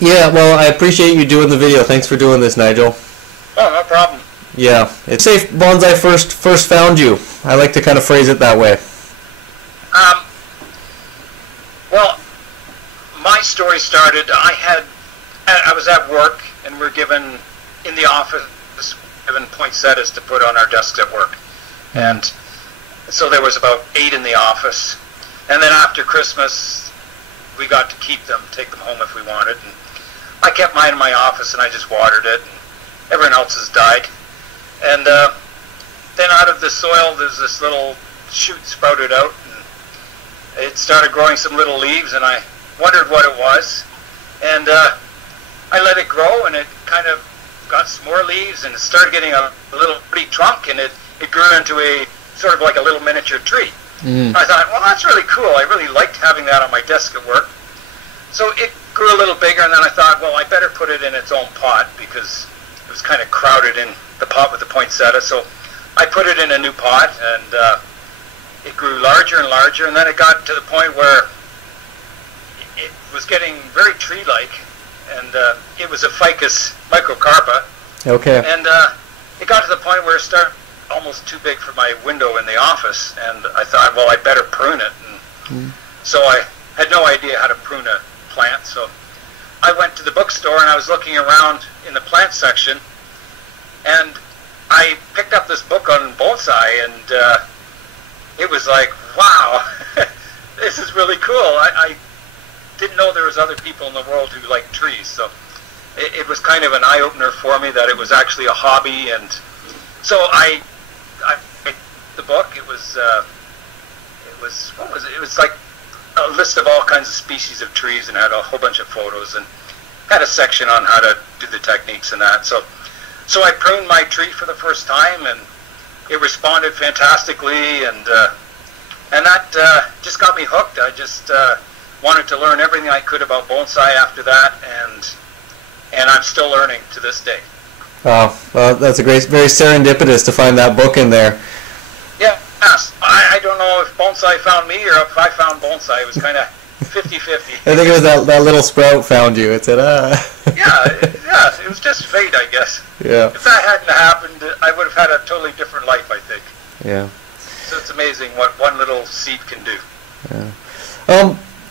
Yeah, well, I appreciate you doing the video. Thanks for doing this, Nigel. Oh, no problem. Yeah, it's safe. Bonsai first found you. I like to kind of phrase it that way. Um, well, my story started. I was at work, and we're given in the office given poinsettias to put on our desks at work, and so there was about 8 in the office. And then after Christmas, we got to keep them, take them home if we wanted. And I kept mine in my office, and I just watered it. And everyone else's died. And then out of the soil, there's this little shoot sprouted out, and it started growing some little leaves, and I wondered what it was. And I let it grow, and it kind of got some more leaves, and it started getting a little pretty trunk, and it grew into a sort of like a little miniature tree. I thought, well, that's really cool. I really liked having that on my desk at work. So it grew a little bigger, and then I thought, well, I better put it in its own pot because it was kind of crowded in the pot with the poinsettia. So I put it in a new pot, and it grew larger and larger, and then it got to the point where it was getting very tree-like, and it was a ficus microcarpa. Okay. And it got to the point where it started almost too big for my window in the office, and I thought, well, I better prune it. And so I had no idea how to prune a plant, so I went to the bookstore, and I was looking around in the plant section, and I picked up this book on bonsai, and it was like, wow, this is really cool. I didn't know there was other people in the world who like trees, so it was kind of an eye-opener for me that it was actually a hobby. And so I picked the book. It was what was it? It was like a list of all kinds of species of trees, and had a whole bunch of photos, and had a section on how to do the techniques and that. So I pruned my tree for the first time, and it responded fantastically, and that just got me hooked. I just wanted to learn everything I could about bonsai after that, and I'm still learning to this day. Wow, well, that's a great, very serendipitous to find that book in there. Yeah, yes. I don't know if bonsai found me or if I found bonsai. It was kind of 50-50. I think it was that little sprout found you. It said, Yeah, it was just fate, I guess. Yeah. If that hadn't happened, I would have had a totally different life, I think. Yeah. So it's amazing what one little seed can do. Yeah.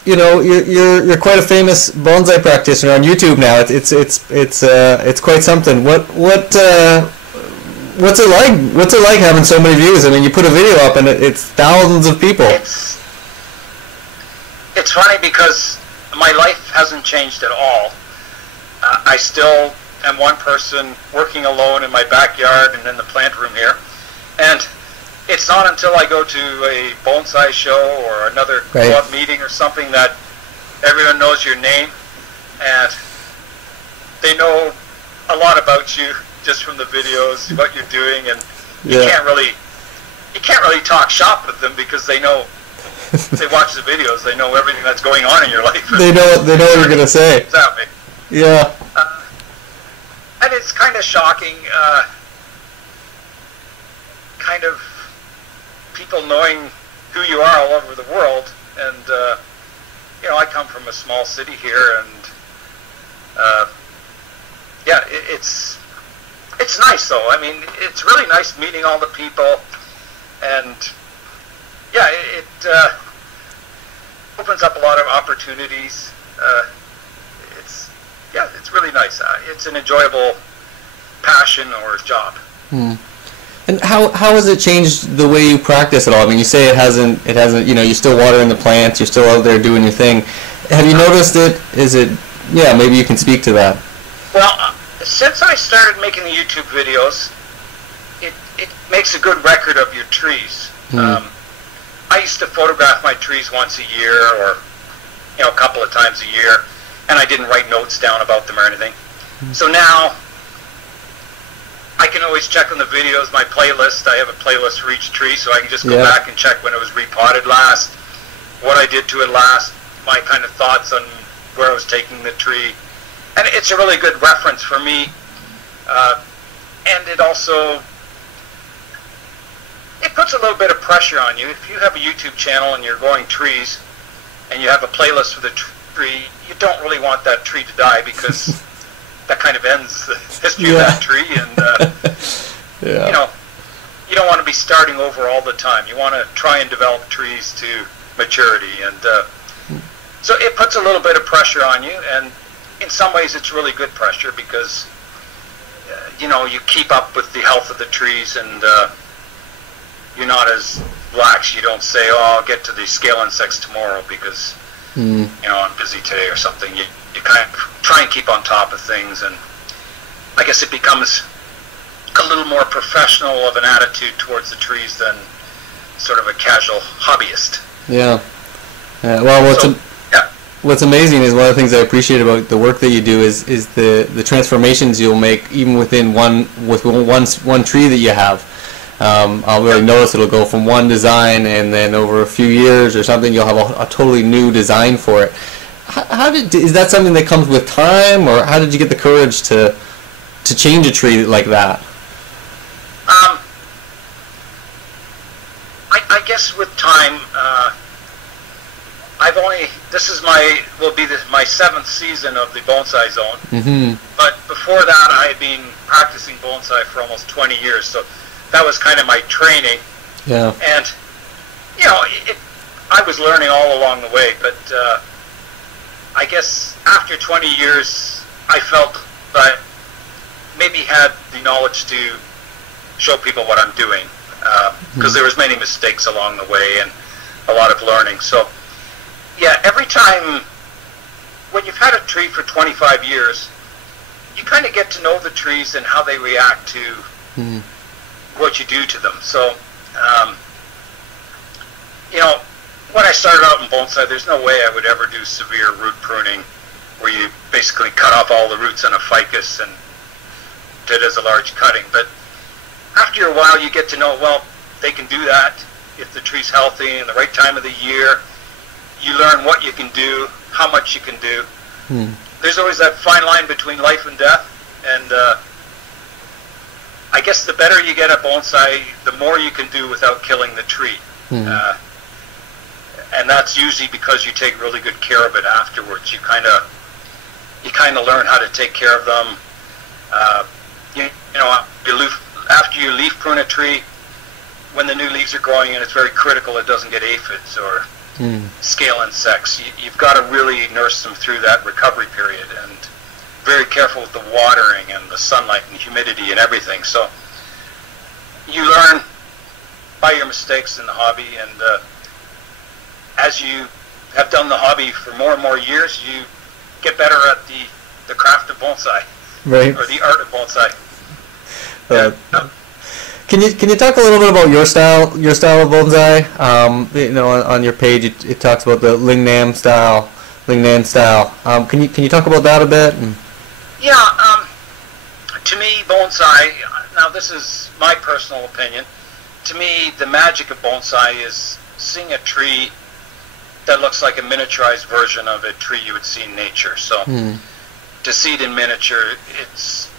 You know, you're quite a famous bonsai practitioner on YouTube now. It's quite something. What's it like? What's it like having so many views? I mean, you put a video up and it's thousands of people. It's funny because my life hasn't changed at all. I still am one person working alone in my backyard and in the plant room here, and it's not until I go to a bonsai show or another club meeting or something that everyone knows your name, and they know a lot about you just from the videos, what you're doing, and you can't really talk shop with them because they know. They watch the videos. They know everything that's going on in your life. They know what you're gonna say. Exactly. Yeah. And it's kind of shocking. Kind of people knowing who you are all over the world, and you know, I come from a small city here, and yeah, it's nice though. I mean, it's really nice meeting all the people, and yeah, it opens up a lot of opportunities. It's really nice. It's an enjoyable passion or job. And how has it changed the way you practice at all? I mean, you say it hasn't. You know, you're still watering the plants. You're still out there doing your thing. Have you noticed it? Is it? Yeah, maybe you can speak to that. Well, since I started making the YouTube videos, it makes a good record of your trees. I used to photograph my trees once a year, or you know, a couple of times a year, and I didn't write notes down about them or anything. So now I can always check on the videos, my playlist. I have a playlist for each tree, so I can just go back and check when it was repotted last, what I did to it last, my kind of thoughts on where I was taking the tree. And it's a really good reference for me. And it also, it puts a little bit of pressure on you. If you have a YouTube channel and you're growing trees, and you have a playlist for the tree, you don't really want that tree to die, because that kind of ends the history of that tree. And yeah. you know, you don't want to be starting over all the time. You want to try and develop trees to maturity, and so it puts a little bit of pressure on you. And in some ways, it's really good pressure, because you know, you keep up with the health of the trees, and you're not as lax. You don't say, "Oh, I'll get to the scale insects tomorrow because you know, I'm busy today," or something. You kind of try and keep on top of things, and I guess it becomes a little more professional of an attitude towards the trees than sort of a casual hobbyist. Yeah. Well, what's amazing is one of the things I appreciate about the work that you do is the transformations you'll make even within one tree that you have. I'll really notice it'll go from one design, and then over a few years or something, you'll have a totally new design for it. Is that something that comes with time, or how did you get the courage to change a tree like that? I guess with time, this is will be my 7th season of the Bonsai Zone. Mm-hmm. But before that, I had been practicing bonsai for almost 20 years, so that was kind of my training. Yeah. And, you know, I was learning all along the way, but I guess after 20 years, I felt that maybe had the knowledge to show people what I'm doing, because there was many mistakes along the way and a lot of learning. So, yeah, every time, when you've had a tree for 25 years, you kind of get to know the trees and how they react to what you do to them. So, you know, when I started out in bonsai, there's no way I would ever do severe root pruning, where you basically cut off all the roots on a ficus and did as a large cutting. But after a while, you get to know, well, they can do that if the tree's healthy and the right time of the year. You learn what you can do, how much you can do. There's always that fine line between life and death, and I guess the better you get at bonsai, the more you can do without killing the tree. And that's usually because you take really good care of it afterwards. You kind of learn how to take care of them. You know, after you leaf prune a tree, when the new leaves are growing, and it's very critical it doesn't get aphids or scale insects. You've got to really nurse them through that recovery period, and very careful with the watering and the sunlight and humidity and everything. So you learn by your mistakes in the hobby, and as you have done the hobby for more and more years, you get better at the craft of bonsai, right, or the art of bonsai. Can you talk a little bit about your style of bonsai? You know, on your page it talks about the Lingnan style. Can you talk about that a bit? Yeah. To me, bonsai. Now, this is my personal opinion. To me, the magic of bonsai is seeing a tree that looks like a miniaturized version of a tree you would see in nature. So, to see it in miniature, it's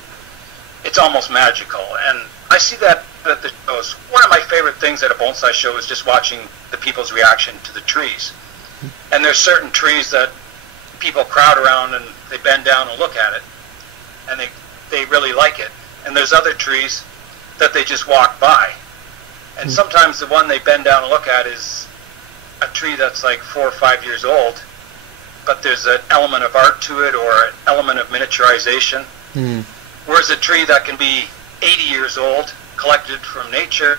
almost magical. And I see that at the shows. One of my favorite things at a bonsai show is just watching the people's reaction to the trees. And there's certain trees that people crowd around and they bend down and look at it, and they really like it. And there's other trees that they just walk by. And sometimes the one they bend down and look at is a tree that's like 4 or 5 years old, but there's an element of art to it, or an element of miniaturization. Whereas a tree that can be 80 years old, collected from nature,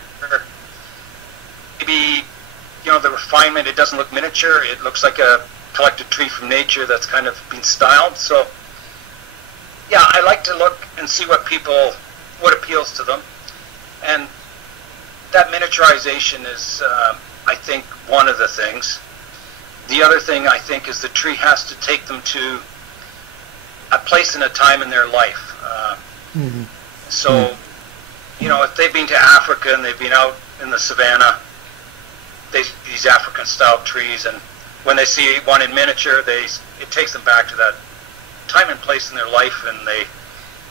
maybe, you know, the refinement, it doesn't look miniature, it looks like a collected tree from nature that's kind of been styled. So, yeah, I like to look and see what appeals to them. And that miniaturization is, I think, one of the things. The other thing, I think, is the tree has to take them to a place and a time in their life. So, you know, if they've been to Africa and they've been out in the savannah, these African-style trees, and when they see one in miniature, it takes them back to that time and place in their life, and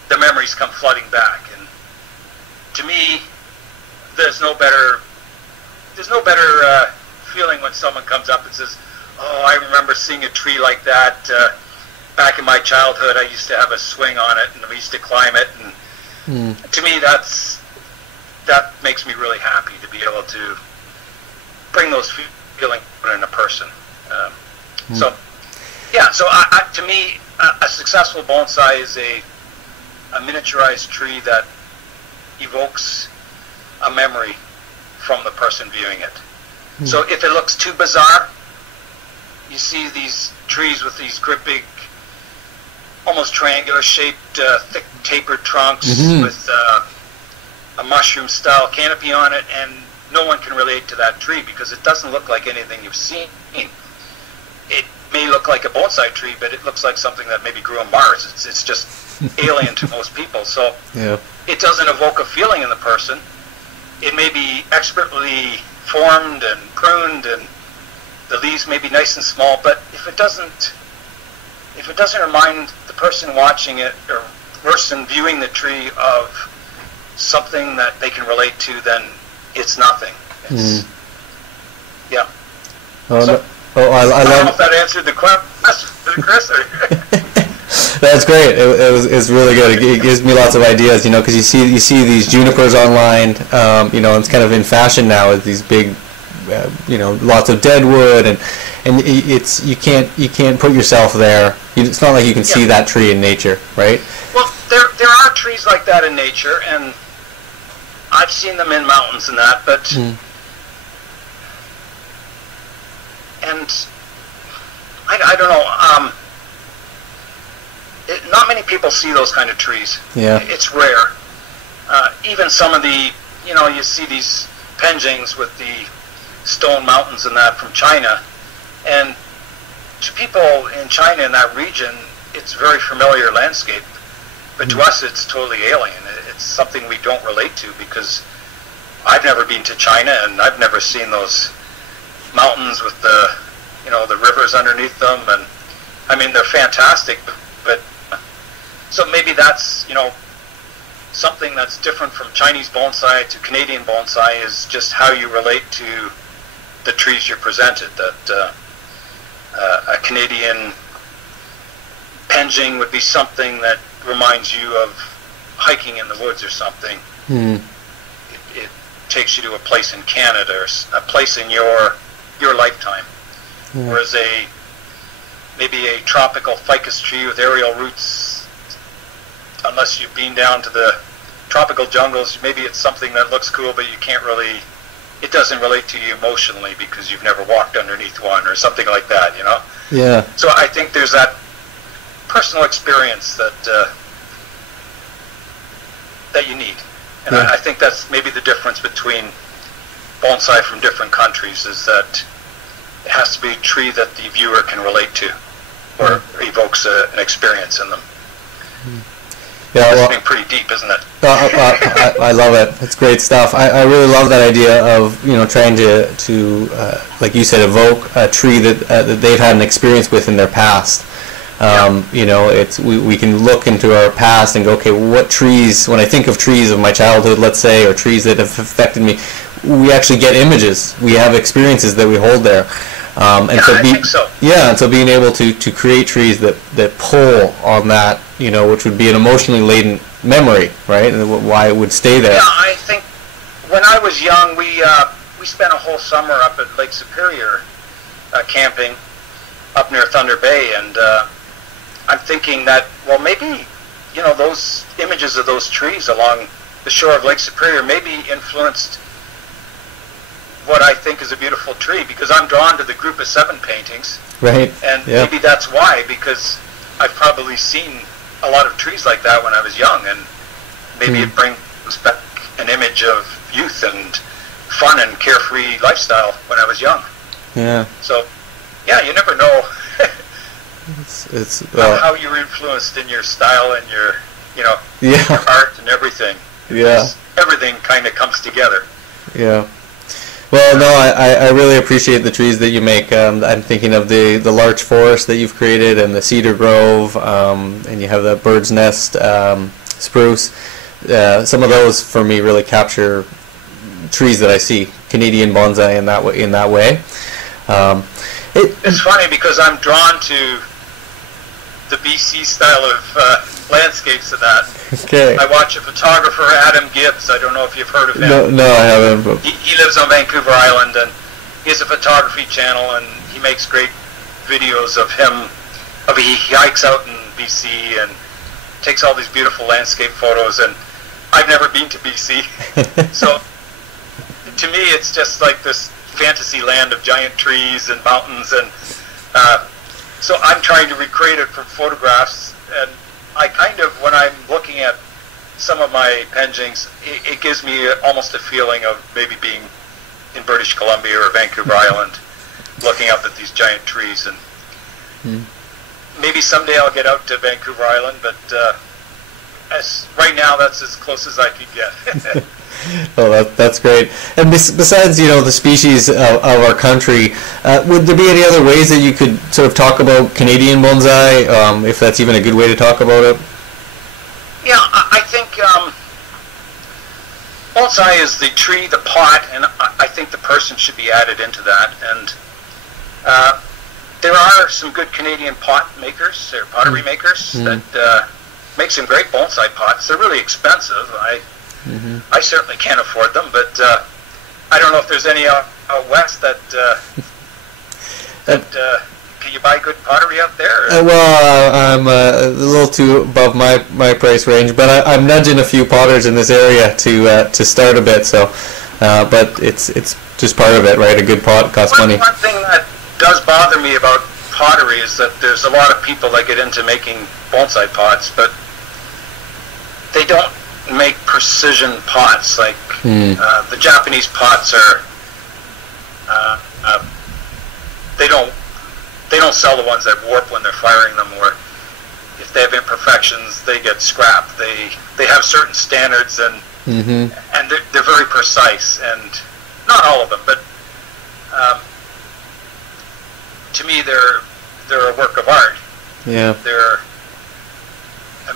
the memories come flooding back. And to me, there's no better feeling when someone comes up and says, oh, I remember seeing a tree like that back in my childhood. I used to have a swing on it, and we used to climb it. And to me, that makes me really happy to be able to bring those feelings in a person. So, yeah. So, to me, a successful bonsai is a miniaturized tree that evokes a memory from the person viewing it. So if it looks too bizarre, you see these trees with these great big, almost triangular shaped, thick tapered trunks with a mushroom style canopy on it, and no one can relate to that tree because it doesn't look like anything you've seen. It may look like a bonsai tree, but it looks like something that maybe grew on Mars. It's just alien to most people. So it doesn't evoke a feeling in the person. It may be expertly formed and pruned, and the leaves may be nice and small, but if it doesn't remind the person watching it or person viewing the tree of something that they can relate to, then it's nothing. It's, yeah. I don't know if that answered the question, Chris. That's great. It's really good. It gives me lots of ideas, because you see these junipers online, and it's kind of in fashion now with these big, lots of dead wood, and it's you can't put yourself there. It's not like you can see that tree in nature, right? Well, there are trees like that in nature, and I've seen them in mountains and that, but and I don't know. Not many people see those kind of trees. Yeah. It's rare. Even some of the, you see these penjings with the stone mountains and that from China. And to people in China, in that region, it's a very familiar landscape. But to us, it's totally alien. It's something we don't relate to because I've never been to China and I've never seen those mountains with the, the rivers underneath them. And I mean, they're fantastic, but so maybe that's, something that's different from Chinese bonsai to Canadian bonsai is just how you relate to the trees you're presented. That a Canadian penjing would be something that reminds you of hiking in the woods or something. It takes you to a place in Canada or a place in your lifetime. Whereas maybe a tropical ficus tree with aerial roots, unless you've been down to the tropical jungles, maybe it's something that looks cool, but it doesn't relate to you emotionally because you've never walked underneath one or something like that, Yeah. So I think there's that personal experience that you need. And I think that's maybe the difference between bonsai from different countries is that it has to be a tree that the viewer can relate to or evokes an experience in them. Yeah, that's being pretty deep, isn't it? I love it. It's great stuff. I really love that idea of trying to like you said, evoke a tree that they've had an experience with in their past. It's we can look into our past and go, okay, what trees? When I think of trees of my childhood, let's say, or trees that have affected me, we actually get images. We have experiences that we hold there. I think so. Yeah, and so being able to create trees that pull on that, which would be an emotionally laden memory, right? And why it would stay there. Yeah, I think when I was young, we spent a whole summer up at Lake Superior camping up near Thunder Bay, and I'm thinking that, well, maybe, those images of those trees along the shore of Lake Superior maybe influenced what I think is a beautiful tree, because I'm drawn to the Group of 7 paintings. Right. And maybe that's why, because I've probably seen a lot of trees like that when I was young, and maybe it brings back an image of youth and fun and carefree lifestyle when I was young. Yeah. So, yeah, you never know it's how you're influenced in your style and your, your art and everything. Yeah. Everything kind of comes together. Yeah. Well, no, I really appreciate the trees that you make. I'm thinking of the larch forest that you've created and the cedar grove, and you have the bird's nest spruce. Some of those for me really capture trees that I see Canadian bonsai in that way. It's funny because I'm drawn to the BC style of landscapes of that. Okay. I watch a photographer, Adam Gibbs. I don't know if you've heard of him. No, I haven't. But... He lives on Vancouver Island, and he has a photography channel, and he makes great videos of him. He hikes out in BC and takes all these beautiful landscape photos, and I've never been to BC. So to me, it's just like this fantasy land of giant trees and mountains, and so I'm trying to recreate it from photographs. And I kind of, when I'm looking at some of my penjings, it gives me almost a feeling of maybe being in British Columbia or Vancouver Island, looking up at these giant trees. And maybe someday I'll get out to Vancouver Island, but right now that's as close as I could get. Oh, that's great. And besides, the species of our country, would there be any other ways that you could sort of talk about Canadian bonsai, if that's even a good way to talk about it? Yeah, I think bonsai is the tree, the pot, and I think the person should be added into that. And there are some good Canadian pot makers, or pottery makers, that make some great bonsai pots. They're really expensive. I certainly can't afford them, but I don't know if there's any out west that can you buy good pottery out there? Well, I'm a little too above my price range, but I'm nudging a few potters in this area to start a bit. So, but it's just part of it, right? A good pot costs money. One thing that does bother me about pottery is that there's a lot of people that get into making bonsai pots, but they don't make precision pots. Like the Japanese pots are they don't sell the ones that warp when they're firing them, or if they have imperfections they get scrapped. They have certain standards, and and they're very precise, and not all of them, but to me they're a work of art. Yeah.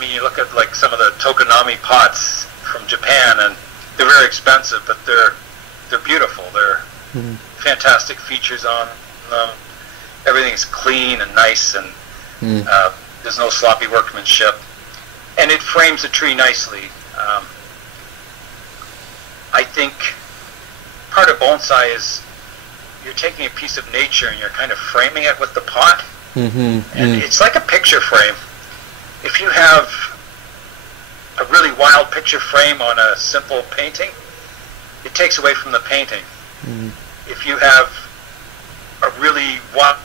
You look at like some of the tokonami pots from Japan, and they're very expensive, but they're beautiful. They're fantastic features on them. Everything's clean and nice, and there's no sloppy workmanship, and it frames the tree nicely. I think part of bonsai is you're taking a piece of nature and you're kind of framing it with the pot, and it's like a picture frame. If you have a really wild picture frame on a simple painting, it takes away from the painting. If you have a really wild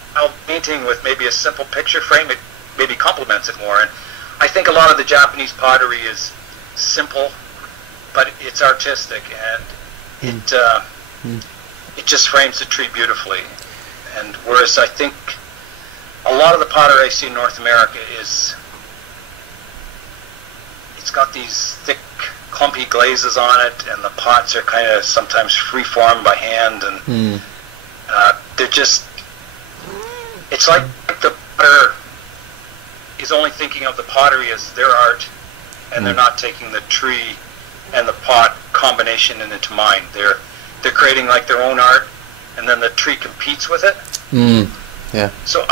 painting with maybe a simple picture frame, it maybe complements it more. And I think a lot of the Japanese pottery is simple, but it's artistic, and it just frames the tree beautifully. And whereas I think a lot of the pottery I see in North America it's got these thick, clumpy glazes on it, and the pots are kind of sometimes free-formed by hand, and they're just, it's like the potter is only thinking of the pottery as their art, and they're not taking the tree and the pot combination into mind. They're creating like their own art, and then the tree competes with it. Yeah. So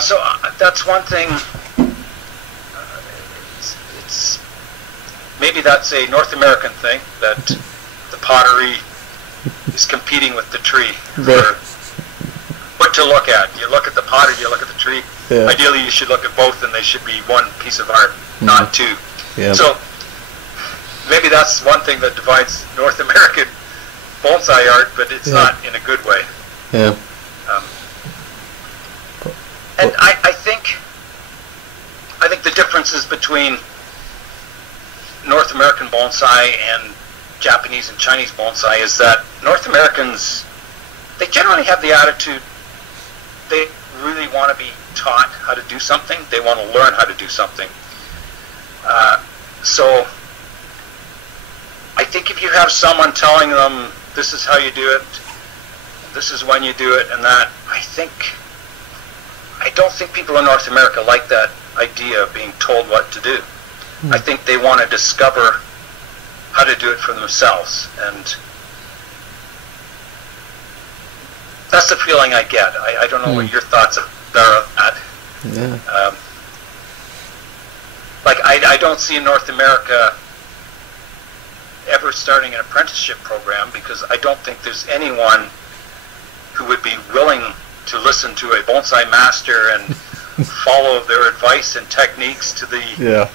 so that's one thing. It's maybe that's a North American thing, that the pottery is competing with the tree for what to look at. You look at the pottery, you look at the tree. Yeah. Ideally, you should look at both, and they should be one piece of art, not two. Yeah. So maybe that's one thing that divides North American bonsai art, but it's not in a good way. Yeah. And I think the differences between North American bonsai and Japanese and Chinese bonsai is that North Americans, they generally have the attitude they really want to be taught how to do something. They want to learn how to do something. So I think if you have someone telling them this is how you do it, this is when you do it, and that, I don't think people in North America like that idea of being told what to do. I think they want to discover how to do it for themselves. And That's the feeling I get. I don't know what your thoughts are on that. Yeah. Like, I don't see in North America ever starting an apprenticeship program, because I don't think there's anyone who would be willing to listen to a bonsai master and follow their advice and techniques to the... Yeah.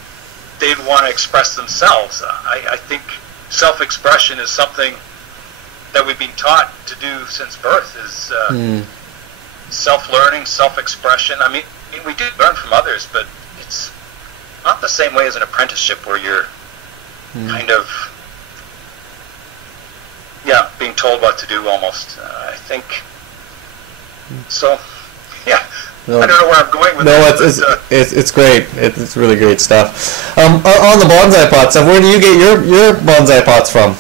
They'd want to express themselves. I think self-expression is something that we've been taught to do since birth, is self-learning, self-expression. I mean, we do learn from others, but it's not the same way as an apprenticeship where you're kind of, being told what to do almost. I think, so, yeah. No, I don't know where I'm going with this. No, it's great. It's really great stuff. On the bonsai pots, where do you get your bonsai pots from?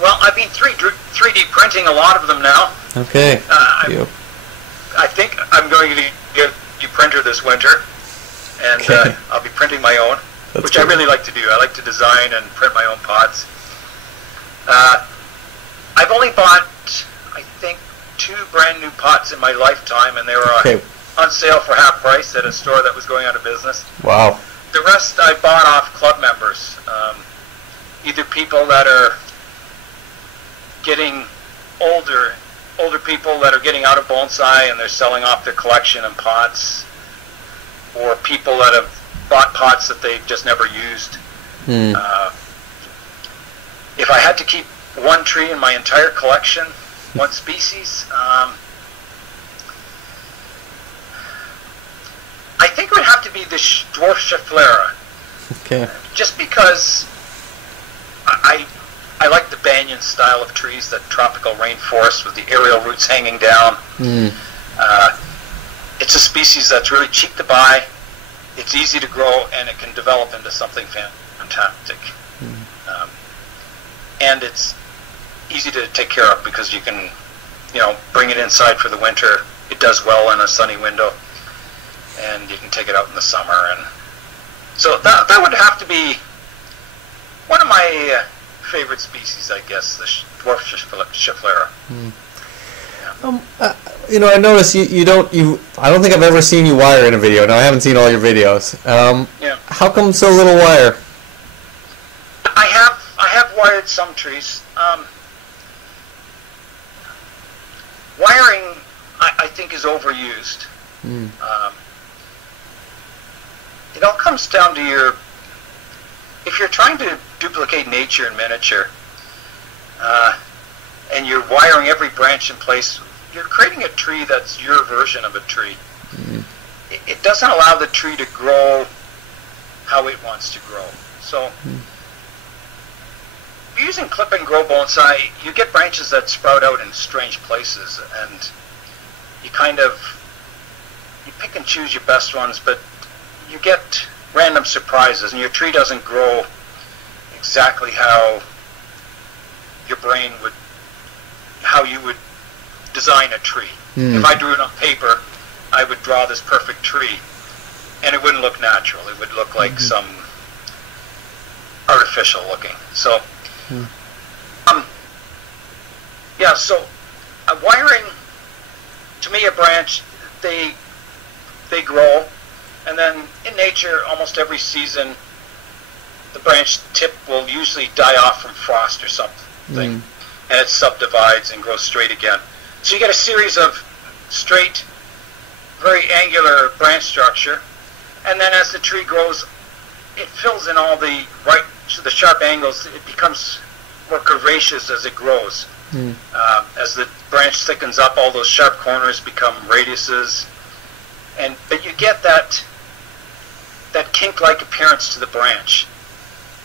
Well, I've been 3D printing a lot of them now. Okay. I think I'm going to get a printer this winter, and I'll be printing my own, which I really like to do. I like to design and print my own pots. I've only bought, I think, 2 brand new pots in my lifetime, and they were on sale for half price at a store that was going out of business. Wow. The rest I bought off club members, either people that are getting older people that are getting out of bonsai and they're selling off their collection and pots, or people that have bought pots that they've just never used. If I had to keep one tree in my entire collection, one species, I think it would have to be the dwarf Schefflera. Okay. Just because I like the banyan style of trees, that tropical rainforest with the aerial roots hanging down. It's a species that's really cheap to buy, it's easy to grow, and it can develop into something fantastic. And it's easy to take care of because you can, bring it inside for the winter. It does well in a sunny window, and you can take it out in the summer. And so that would have to be one of my favorite species, I guess, the dwarf Schefflera. I noticed you don't. I don't think I've ever seen you wire in a video. Now I haven't seen all your videos. How come so little wire? I have wired some trees. Wiring, I think, is overused. It all comes down to if you're trying to duplicate nature in miniature, and you're wiring every branch in place, you're creating a tree that's your version of a tree. It doesn't allow the tree to grow how it wants to grow. So, if you're using clip and grow bonsai, you get branches that sprout out in strange places, and you pick and choose your best ones, but you get random surprises, and your tree doesn't grow exactly how you would design a tree. If I drew it on paper, I would draw this perfect tree, and it wouldn't look natural. It would look like some artificial looking. So, so wiring, to me, a branch, they grow, and then in nature, almost every season, the branch tip will usually die off from frost or something, and it subdivides and grows straight again. So you get a series of straight, very angular branch structure, and then as the tree grows, it fills in all the sharp angles. It becomes more curvaceous as it grows. As the branch thickens up, all those sharp corners become radiuses, but you get that kink-like appearance to the branch.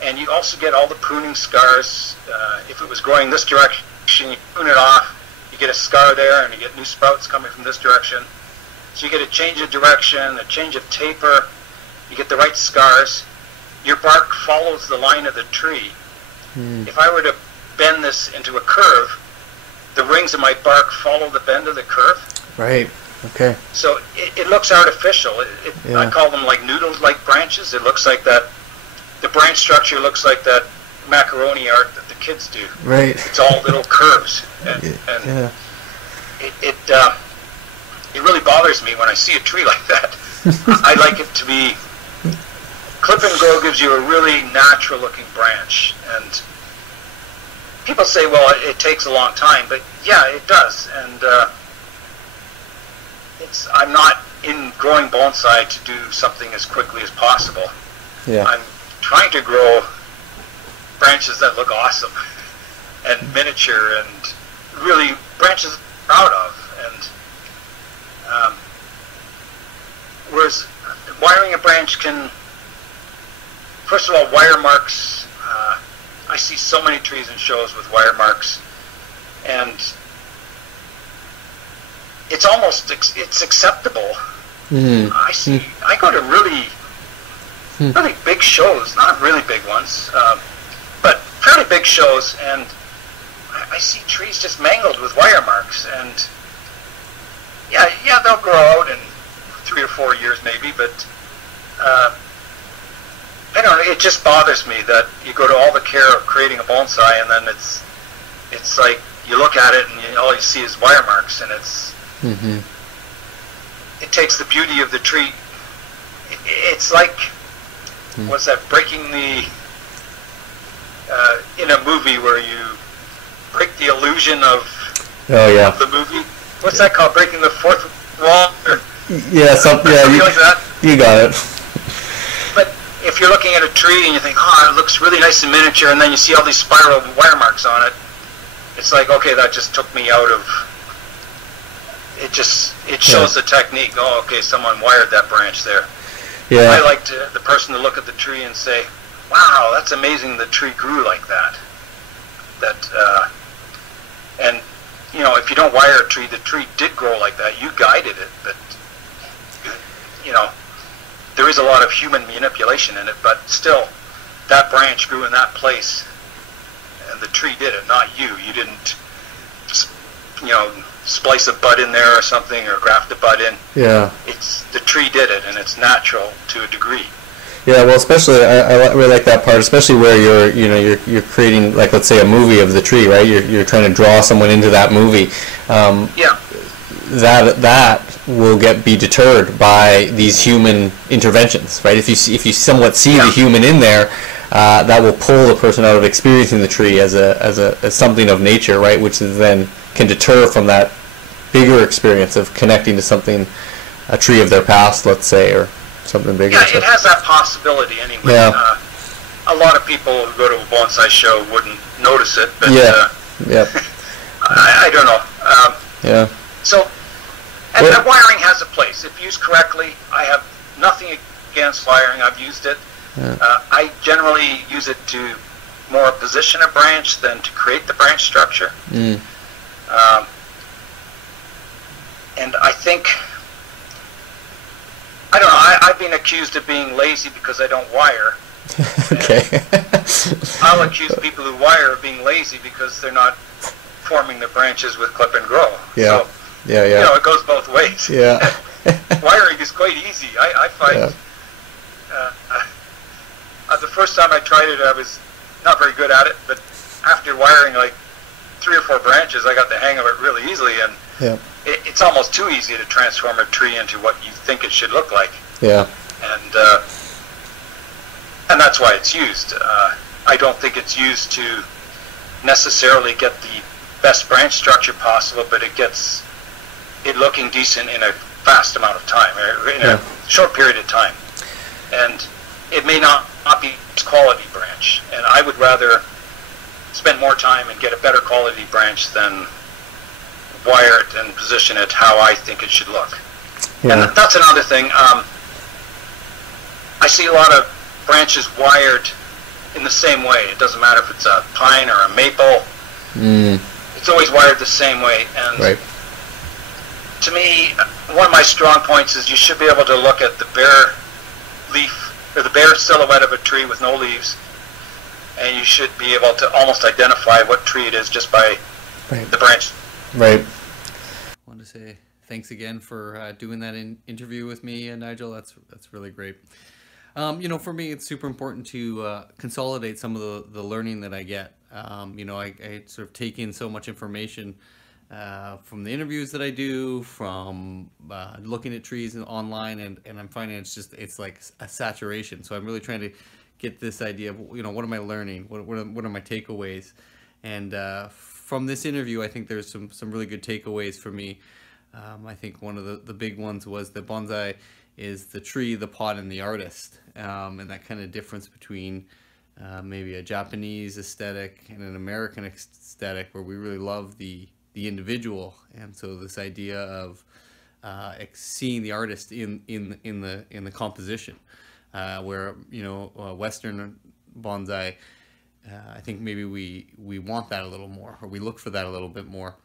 And you also get all the pruning scars. If it was growing this direction, you prune it off, you get a scar there, and you get new sprouts coming from this direction. So you get a change of direction, a change of taper, you get the right scars. Your bark follows the line of the tree. If I were to bend this into a curve, the rings of my bark follow the bend of the curve. Right. Okay. So it looks artificial. I call them like noodle-like branches. It looks like that. The branch structure looks like that macaroni art that the kids do. Right. It's all little curves, and Yeah. it really bothers me when I see a tree like that. I like it to be clip and grow. Gives you a really natural looking branch, and people say, well, it takes a long time, but yeah, it does. And I'm not in growing bonsai to do something as quickly as possible. Yeah. I'm trying to grow branches that look awesome and miniature and really branches I'm proud of. And whereas wiring a branch can, first of all, wire marks. I see so many trees in shows with wire marks, and it's almost it's acceptable. Mm. I go to really big shows, not really big ones, but fairly big shows, and I see trees just mangled with wire marks. And yeah, they'll grow out in 3 or 4 years maybe, but I don't know, it just bothers me that you go to all the care of creating a bonsai, and then it's like you look at it and all you see is wire marks, and it takes the beauty of the tree. It's like, what's that, breaking the, in a movie where you break the illusion of the movie. What's that called? Breaking the fourth wall? Something like that. You got it. But if you're looking at a tree and you think, oh, it looks really nice and miniature, and then you see all these spiral wire marks on it, it's like, okay, that just took me out of it. It shows the technique. Oh, okay, someone wired that branch there. Yeah. I like the person to look at the tree and say, wow, that's amazing the tree grew like that. And you know, if you don't wire a tree, the tree did grow like that. You guided it, but you know, there is a lot of human manipulation in it, but still, that branch grew in that place, and the tree did it, not you. You didn't, you know, splice a bud in there or something, or graft a bud in. Yeah. It's the tree did it, and it's natural to a degree. Yeah, well, especially I really like that part, especially where you're creating, like, let's say a movie of the tree, right? You're trying to draw someone into that movie. That will be deterred by these human interventions, right? If you somewhat see the human in there, that will pull the person out of experiencing the tree as something of nature, right? Which then can deter from that bigger experience of connecting to something, a tree of their past, let's say, or something bigger. Yeah, it has that possibility anyway. Yeah. A lot of people who go to a bonsai show wouldn't notice it, but I don't know. So, and wiring has a place. If used correctly, I have nothing against wiring. I've used it. I generally use it to more position a branch than to create the branch structure. And I think, I don't know, I've been accused of being lazy because I don't wire. Okay. I'll accuse people who wire of being lazy because they're not forming the branches with clip and grow. Yeah. So, you know, it goes both ways. Yeah. Wiring is quite easy. I find the first time I tried it, I was not very good at it, but after wiring like 3 or 4 branches, I got the hang of it really easily, and it's almost too easy to transform a tree into what you think it should look like. Yeah. And that's why it's used. I don't think it's used to necessarily get the best branch structure possible, but it gets it looking decent in a fast amount of time, or in a short period of time. And it may not be quality branch, and I would rather spend more time and get a better quality branch than wire it and position it how I think it should look. And that's another thing. I see a lot of branches wired in the same way. It doesn't matter if it's a pine or a maple. It's always wired the same way. And to me, one of my strong points is you should be able to look at the bare leaf, or the bare silhouette of a tree with no leaves, and you should be able to almost identify what tree it is just by the branch. Right. I want to say thanks again for doing that interview with me, Nigel. That's really great. You know, for me, it's super important to consolidate some of the learning that I get. You know, I sort of take in so much information from the interviews that I do, from looking at trees online, and I'm finding it's like a saturation. So I'm really trying to get this idea of, you know, what am I learning? What are my takeaways? And from this interview, I think there's some really good takeaways for me. I think one of the big ones was that bonsai is the tree, the pot, and the artist, and that kind of difference between maybe a Japanese aesthetic and an American aesthetic, where we really love the individual. And so this idea of seeing the artist in the composition, where, you know, Western bonsai, I think maybe we want that a little more, or we look for that a little bit more.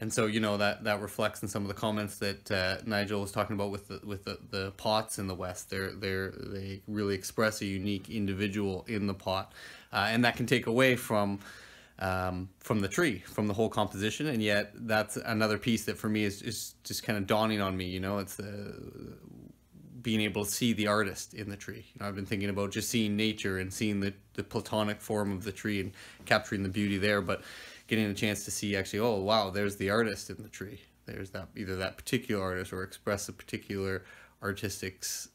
And so, you know, that reflects in some of the comments that Nigel was talking about with the pots in the West. They really express a unique individual in the pot, and that can take away from the tree, from the whole composition. And yet that's another piece that for me is just kind of dawning on me. You know, it's being able to see the artist in the tree. You know, I've been thinking about just seeing nature and seeing the platonic form of the tree and capturing the beauty there, but getting a chance to see actually, oh wow, there's the artist in the tree. There's that, either that particular artist or express a particular artist's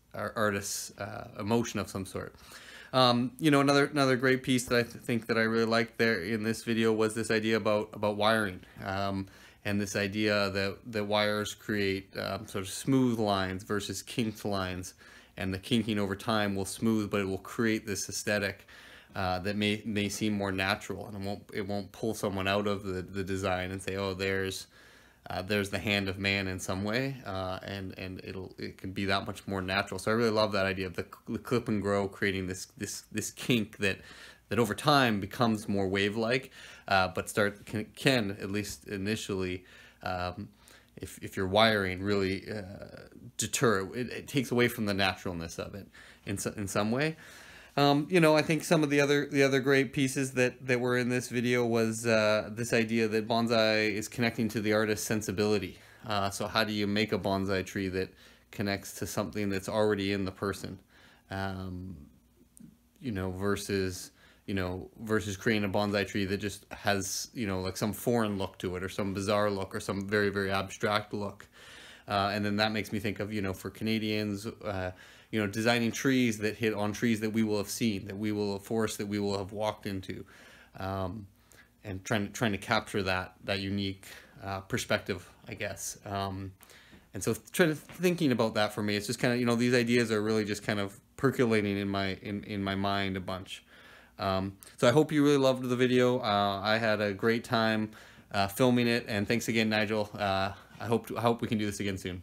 emotion of some sort. You know, another great piece that I think that I really liked there in this video was this idea about wiring, and this idea that wires create sort of smooth lines versus kinked lines, and the kinking over time will smooth, but it will create this aesthetic that may seem more natural, and it won't pull someone out of the design and say, oh, there's the hand of man in some way, and it can be that much more natural. So I really love that idea of the clip and grow, creating this kink that over time becomes more wave-like, but can at least initially, if you're wiring, really deter. It takes away from the naturalness of it in some way. You know, I think some of the other great pieces that were in this video was this idea that bonsai is connecting to the artist's sensibility. So how do you make a bonsai tree that connects to something that's already in the person? You know, versus creating a bonsai tree that just has, you know, like some foreign look to it, or some bizarre look, or some very, very abstract look. And then that makes me think of, you know, for Canadians, you know, designing trees that hit on trees that we will have seen, forests that we will have walked into, and trying to capture that unique perspective, I guess. And so thinking about that for me, it's just kind of, you know, these ideas are really just kind of percolating in my mind a bunch. So I hope you really loved the video. I had a great time filming it, and thanks again, Nigel. I hope we can do this again soon.